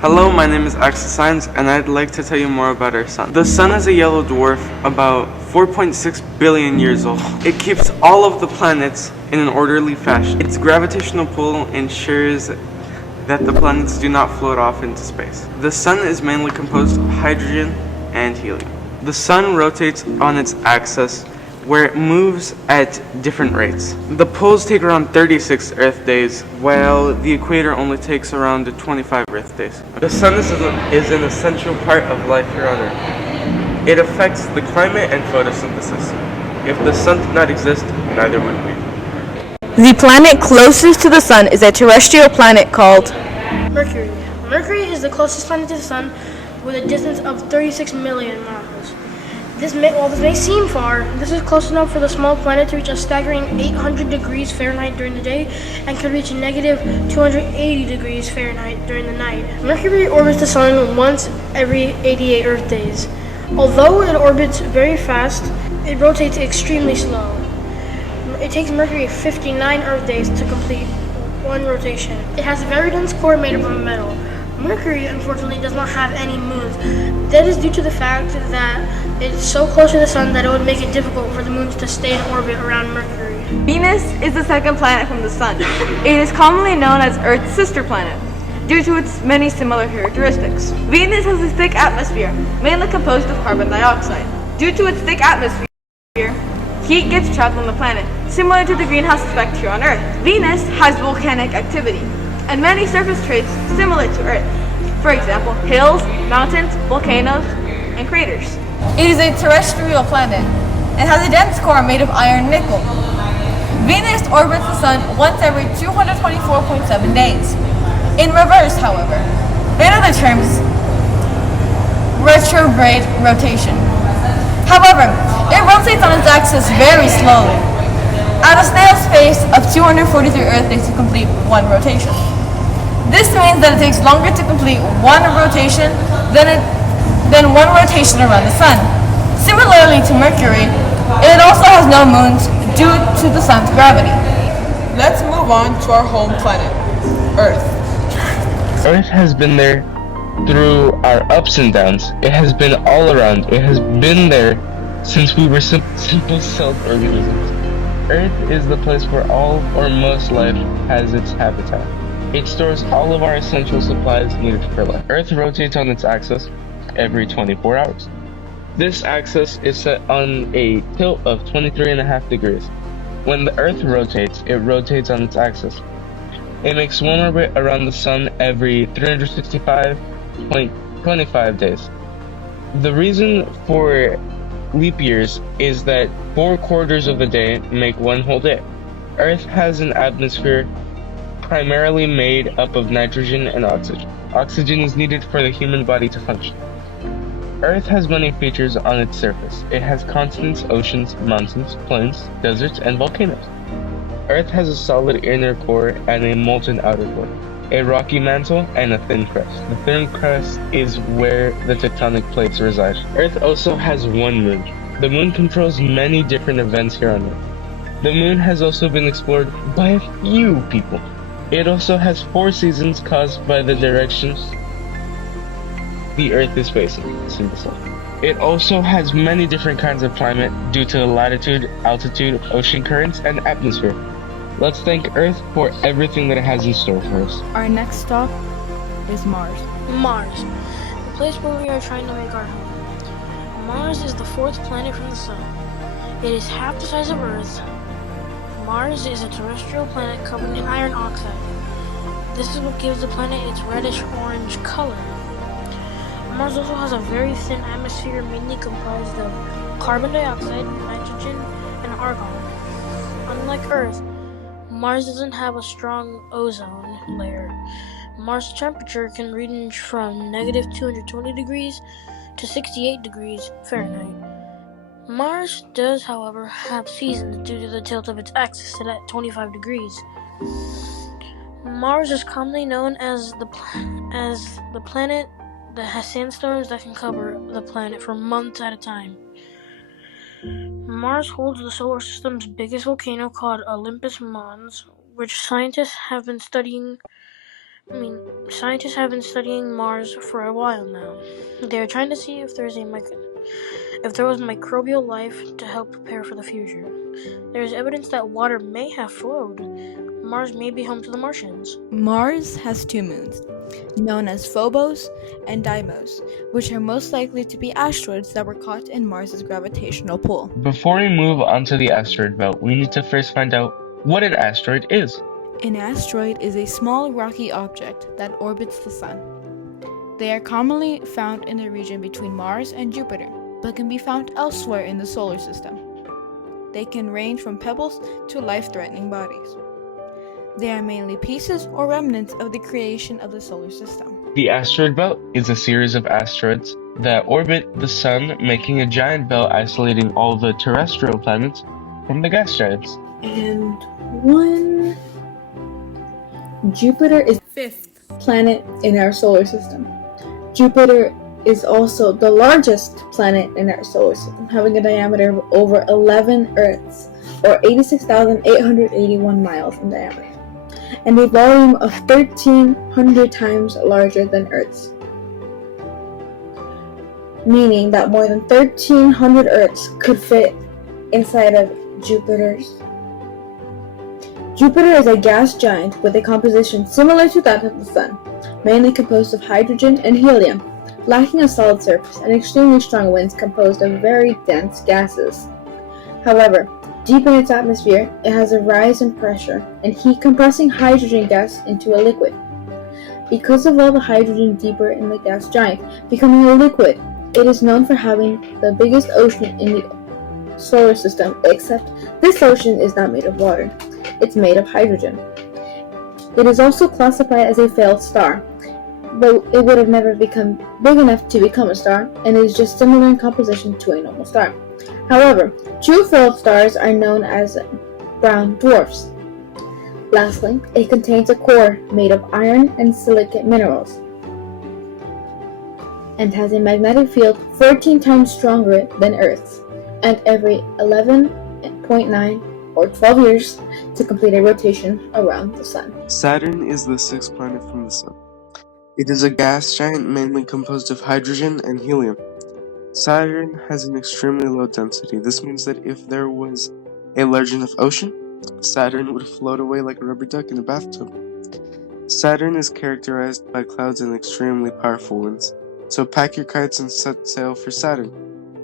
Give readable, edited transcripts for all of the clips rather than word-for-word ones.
Hello, my name is Axel Science, and I'd like to tell you more about our sun. The sun is a yellow dwarf about 4.6 billion years old. It keeps all of the planets in an orderly fashion. Its gravitational pull ensures that the planets do not float off into space. The sun is mainly composed of hydrogen and helium. The sun rotates on its axis, where it moves at different rates. The poles take around 36 Earth days, while the equator only takes around 25 Earth days. The sun is an essential part of life here on Earth. It affects the climate and photosynthesis. If the sun did not exist, neither would we. The planet closest to the sun is a terrestrial planet called Mercury. Mercury is the closest planet to the sun with a distance of 36 million miles. While this may seem far, this is close enough for the small planet to reach a staggering 800 degrees Fahrenheit during the day and could reach a negative 280 degrees Fahrenheit during the night. Mercury orbits the sun once every 88 Earth days. Although it orbits very fast, it rotates extremely slow. It takes Mercury 59 Earth days to complete one rotation. It has a very dense core made up of metal. Mercury, unfortunately, does not have any moons. That is due to the fact that it's so close to the sun that it would make it difficult for the moons to stay in orbit around Mercury. Venus is the second planet from the sun. It is commonly known as Earth's sister planet due to its many similar characteristics. Venus has a thick atmosphere, mainly composed of carbon dioxide. Due to its thick atmosphere, heat gets trapped on the planet, similar to the greenhouse effect here on Earth. Venus has volcanic activity and many surface traits similar to Earth. For example, hills, mountains, volcanoes, and craters. It is a terrestrial planet and has a dense core made of iron nickel. Venus orbits the sun once every 224.7 days. In reverse, however, in other terms, retrograde rotation. However, it rotates on its axis very slowly, at a snail's pace of 243 Earth days to complete one rotation. This means that it takes longer to complete one rotation than one rotation around the sun. Similarly to Mercury, it also has no moons due to the sun's gravity. Let's move on to our home planet, Earth. Earth has been there through our ups and downs. It has been all around. It has been there since we were simple celled organisms. Earth is the place where all or most life has its habitat. It stores all of our essential supplies needed for life. Earth rotates on its axis every 24 hours. This axis is set on a tilt of 23.5 degrees. When the Earth rotates, it rotates on its axis. It makes one orbit around the sun every 365.25 days. The reason for leap years is that 4/4 of the day make one whole day. Earth has an atmosphere primarily made up of nitrogen and oxygen. Oxygen is needed for the human body to function. Earth has many features on its surface. It has continents, oceans, mountains, plains, deserts, and volcanoes. Earth has a solid inner core and a molten outer core, a rocky mantle, and a thin crust. The thin crust is where the tectonic plates reside. Earth also has one moon. The moon controls many different events here on Earth. The moon has also been explored by a few people. It also has 4 seasons caused by the directions the Earth is facing in the sun. It also has many different kinds of climate due to latitude, altitude, ocean currents, and atmosphere. Let's thank Earth for everything that it has in store for us. Our next stop is Mars. Mars, the place where we are trying to make our home. Mars is the 4th planet from the sun. It is half the size of Earth. Mars is a terrestrial planet covered in iron oxide. This is what gives the planet its reddish-orange color. Mars also has a very thin atmosphere mainly comprised of carbon dioxide, nitrogen, and argon. Unlike Earth, Mars doesn't have a strong ozone layer. Mars' temperature can range from negative 220 degrees to 68 degrees Fahrenheit. Mars does, however, have seasons due to the tilt of its axis set at 25 degrees. Mars is commonly known as the planet that has sandstorms that can cover the planet for months at a time. Mars holds the solar system's biggest volcano called Olympus Mons, which scientists have been studying Scientists have been studying Mars for a while now. They're trying to see if there was microbial life to help prepare for the future. There is evidence that water may have flowed. Mars may be home to the Martians. Mars has two moons, known as Phobos and Deimos, which are most likely to be asteroids that were caught in Mars's gravitational pull. Before we move on to the asteroid belt, we need to first find out what an asteroid is. An asteroid is a small rocky object that orbits the Sun. They are commonly found in the region between Mars and Jupiter, but can be found elsewhere in the solar system. They can range from pebbles to life-threatening bodies. They are mainly pieces or remnants of the creation of the solar system. The asteroid belt is a series of asteroids that orbit the Sun, making a giant belt isolating all the terrestrial planets from the gas giants. And Jupiter is the fifth planet in our solar system. Jupiter is also the largest planet in our solar system, having a diameter of over 11 Earths, or 86,881 miles in diameter, and a volume of 1,300 times larger than Earth's, meaning that more than 1,300 Earths could fit inside of Jupiter's. Jupiter is a gas giant with a composition similar to that of the Sun, mainly composed of hydrogen and helium, lacking a solid surface and extremely strong winds composed of very dense gases. However, deep in its atmosphere, it has a rise in pressure and heat, compressing hydrogen gas into a liquid. Because of all the hydrogen deeper in the gas giant becoming a liquid, it is known for having the biggest ocean in the solar system, except this ocean is not made of water. It's made of hydrogen. It is also classified as a failed star, but it would have never become big enough to become a star, and is just similar in composition to a normal star. However, true failed stars are known as brown dwarfs. Lastly, it contains a core made of iron and silicate minerals, and has a magnetic field 14 times stronger than Earth's, and every 11.9 or 12 years to complete a rotation around the Sun. Saturn is the sixth planet from the Sun. It is a gas giant mainly composed of hydrogen and helium. Saturn has an extremely low density. This means that if there was a large enough ocean, Saturn would float away like a rubber duck in a bathtub. Saturn is characterized by clouds and extremely powerful winds, so pack your kites and set sail for Saturn.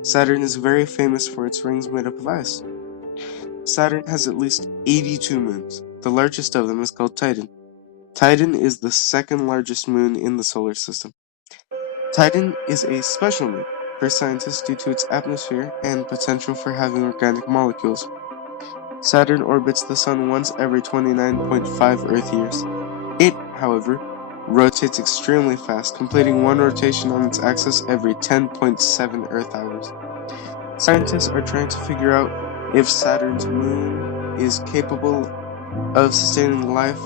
Saturn is very famous for its rings made up of ice. Saturn has at least 82 moons. The largest of them is called Titan. Titan is the second largest moon in the solar system. Titan is a special moon for scientists due to its atmosphere and potential for having organic molecules. Saturn orbits the Sun once every 29.5 Earth years. It, however, rotates extremely fast, completing one rotation on its axis every 10.7 Earth hours. Scientists are trying to figure out if Saturn's moon is capable of sustaining life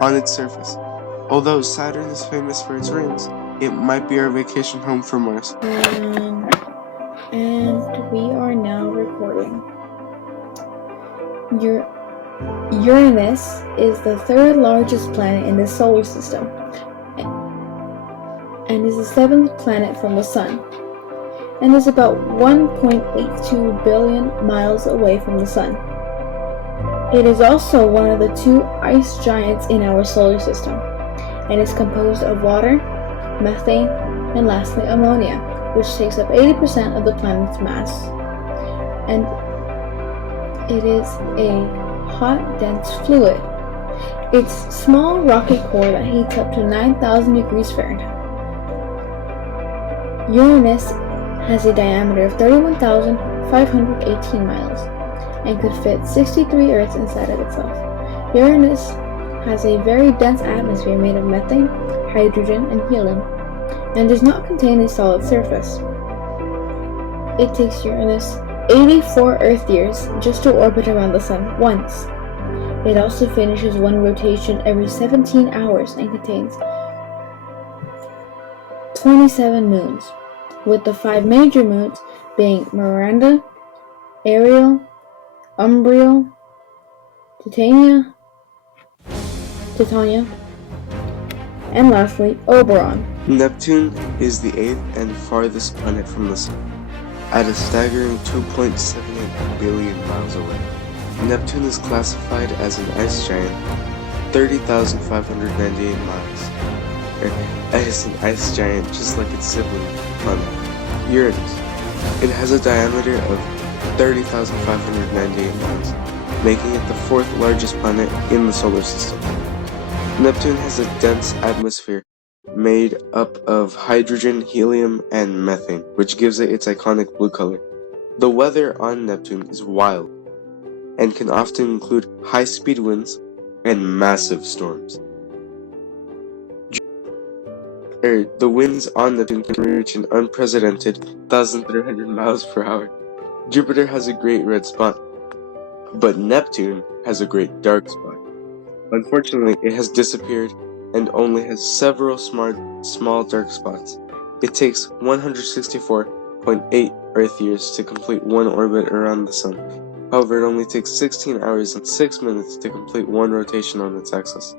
on its surface. Although Saturn is famous for its rings, it might be our vacation home from Mars. And we are now recording. Uranus is the third largest planet in the solar system, and is the seventh planet from the Sun, and is about 1.82 billion miles away from the Sun. It is also one of the two ice giants in our solar system, and is composed of water, methane, and lastly ammonia, which takes up 80% of the planet's mass. And it is a hot, dense fluid. Its small rocky core that heats up to 9,000 degrees Fahrenheit. Uranus has a diameter of 31,518 miles and could fit 63 Earths inside of itself. Uranus has a very dense atmosphere made of methane, hydrogen, and helium, and does not contain a solid surface. It takes Uranus 84 Earth years just to orbit around the Sun once. It also finishes one rotation every 17 hours and contains 27 moons, with the 5 major moons being Miranda, Ariel, Umbriel, Titania, And lastly, Oberon. Neptune is the 8th and farthest planet from the Sun, at a staggering 2.78 billion miles away. Neptune is classified as an ice giant, 30,598 miles. As an ice giant, just like its sibling planet, Uranus. It has a diameter of 30,598 miles, making it the 4th largest planet in the solar system. Neptune has a dense atmosphere made up of hydrogen, helium, and methane, which gives it its iconic blue color. The weather on Neptune is wild, and can often include high-speed winds and massive storms. The winds on Neptune can reach an unprecedented 1,300 miles per hour. Jupiter has a great red spot, but Neptune has a great dark spot. Unfortunately, it has disappeared and only has several small dark spots. It takes 164.8 Earth years to complete one orbit around the Sun. However, it only takes 16 hours and 6 minutes to complete one rotation on its axis.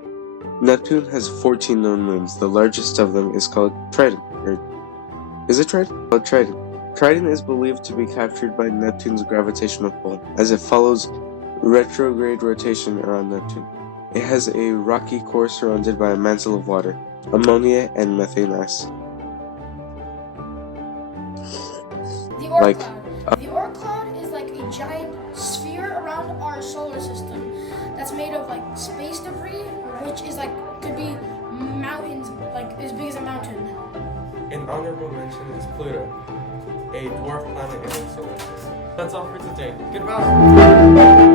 Neptune has 14 known moons. The largest of them is called Triton. Is it Triton? Called Triton. Triton is believed to be captured by Neptune's gravitational pull, as it follows retrograde rotation around Neptune. It has a rocky core surrounded by a mantle of water, ammonia, and methane ice. The Oort cloud. The Oort cloud is like a giant sphere around our solar system that's made of like space debris, which is like could be mountains, like as big as a mountain. An honorable mention is Pluto, a dwarf planet in the solar system. That's all for today. Goodbye!